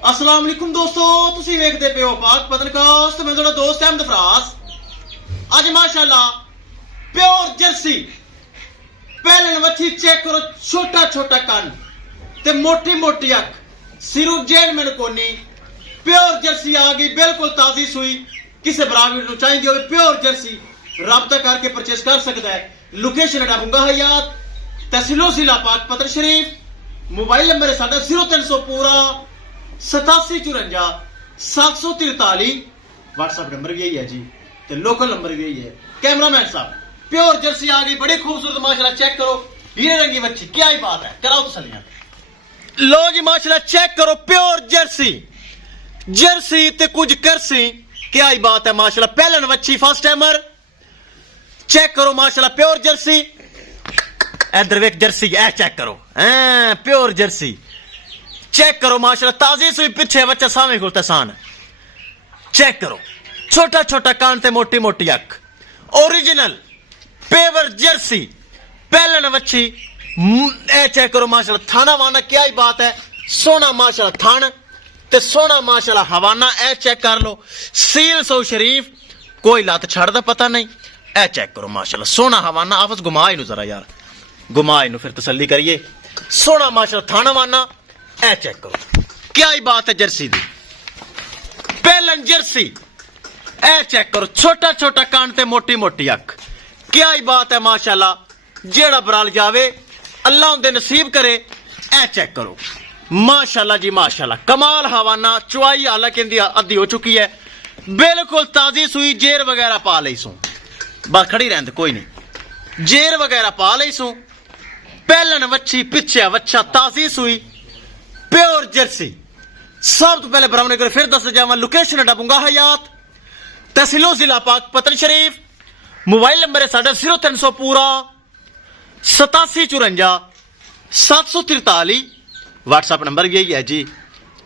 अस्सलाम वालेकुम दोस्तों, तुसी वेखदे पे हो पाक पॉडकास्ट। मैं थोड़ा दोस्त अहमद फराज। आज माशाल्लाह प्योर जर्सी पहले वथी चेक करो, छोटा छोटा कान ते मोटी मोटी अख, सिरू जेन मैंने कोनी। प्योर जर्सी आ गई, बिल्कुल ताजी सुई। किसे बराबर नु चाहिए हो प्योर जर्सी, राब्ता करके परचेस कर सकता है। लोकेशन है बुंगा हयात, तहसीलो जिला पाक पत्र शरीफ। मोबाइल नंबर है साडा 0300 पूरा 8754 743। व्हाट्सएप नंबर भी यही है जी, ते लोकल नंबर भी यही है। कैमरामैन साहब प्योर जर्सी आ गई, बड़ी खूबसूरत माशाल्लाह। चेक करो, हीरे रंगी बच्ची, क्या ही बात है। कराओ तसल्लियां। लो जी माशाल्लाह, चेक करो प्योर जर्सी। जर्सी ते कुछ करसी, क्या ही बात है माशाल्लाह। पहलन बच्ची फर्स्ट टाइमर, चेक करो माशाल्लाह प्योर जर्सी। इधर वेख जर्सी, ए चेक करो, प्योर जर्सी चेक करो माशाल्लाह। ताजी सुई, पीछे बच्चा सामने खुलता सान। चेक करो, छोटा छोटा कान ते मोटी मोटी अख, ओरिजिनल पेवर जर्सी पहलन बच्ची। ए चेक करो माशाल्लाह, थाना वाना क्या ही बात है। सोना माशाल्लाह थान ते सोना माशाल्लाह हवाना। ए चेक कर लो, सील सो शरीफ, कोई लत छड़ दा पता नहीं। ए चेक करो माशाल्लाह, सोना हवाना। आपस घुमा इनू जरा यार, घुमा इनू फिर तसल्ली करिए। सोना माशाल्लाह थाना वाना। ए चेक करो, क्या ही बात है जर्सी दी, पहलन जर्सी। ए चेक करो, छोटा छोटा कान ते मोटी मोटी अख, क्या ही बात है माशाल्लाह। जेड़ा बराल जावे अल्लाह उनदे नसीब करे। ए चेक करो माशाल्लाह जी माशाल्लाह, कमाल हवाना। चुआई हालांकि इंदी अद्धी हो चुकी है, बिल्कुल ताजी सुई। जेर वगैरह पा लई सू, बस खड़ी रहने कोई नहीं। जेर वगैरह पा लई सू, पहलन वच्छी, पीछे वच्छा, ताजी सुई, प्योर जर्सी। सब तो पहले बराबर करो, फिर दस जावा। लोकेशन है बुंगा हयात, तहसीलो जिला पाक पत्र शरीफ। मोबाइल नंबर है साढ़े 0300 पूरा 8754 743। व्हाट्सएप नंबर भी यही है जी,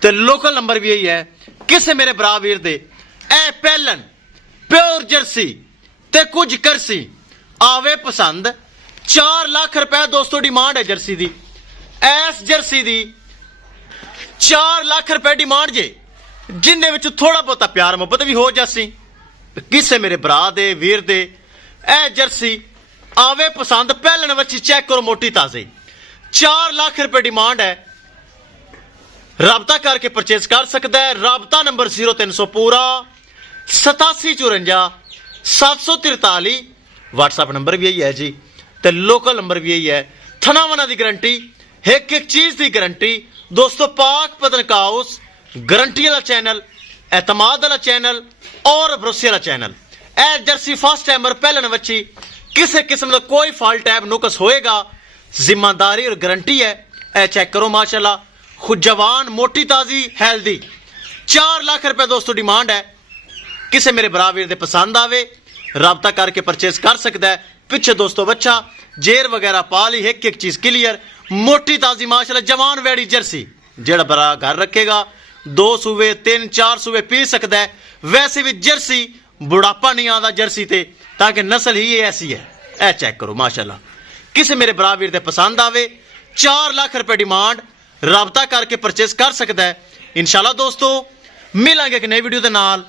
ते लोकल नंबर भी यही है। किसे मेरे बरा वीर दे ए पहलन प्योर जर्सी ते कुछ करसी आवे पसंद। 4 लाख रुपए दोस्तों डिमांड है जर्सी दी। एस जर्सी दी 4 लाख रुपए डिमांड जे, जिन्ने विच थोड़ा बहुता प्यार मुहब्बत भी हो जासी। किसे मेरे भरा दे वीर दे ए जर्सी आवे पसंद। पहलन बच्ची चेक करो, मोटी ताजी। 4 लाख रुपए डिमांड है, राबता करके परचेज कर सकता है। राबता नंबर 0300 पूरा 8754 743। व्हाट्सएप नंबर भी यही है जी, ते लोकल नंबर भी यही है। थनावना की गारंटी, एक एक चीज की गारंटी दोस्तों। पाक पतनका हाउस गारंटी वाला चैनल, एतमाद वाला चैनल और भरोसे वाला चैनल। ए जर्सी फर्स्ट टाइमर पहलन बच्ची, किसी किस्म का कोई फॉल्ट टैब नुकस होएगा, जिम्मेदारी और गारंटी है। ए चेक करो माशाल्लाह, खुद जवान, मोटी ताजी, हेल्दी। 4 लाख रुपए दोस्तों डिमांड है। किसे मेरे बराबर दे पसंद आवे, राबता करके परचेज कर सकता है। पीछे दोस्तों बच्चा, जेर वगैरह पा ली, एक एक चीज क्लियर, मोटी ताजी माशाल्लाह। जवान वैड़ी जर्सी, जेड़ा बड़ा घर रखेगा 2 सूबे 3 4 सूबे पी सकता है। वैसे भी जर्सी बुढ़ापा नहीं आता जर्सी ते, ताकि नस्ल ही ऐसी है। ए चेक करो माशाल्लाह, किसे मेरे बराबर दे पसंद आवे। 4 लाख रुपए डिमांड, राबता करके परचेस कर सकता है। इंशाल्लाह दोस्तों मिलांगे एक नई वीडियो के नाल।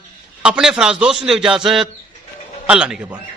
अपने फराज दोस्त ने इजाजत, अल्लाह ने के बाद।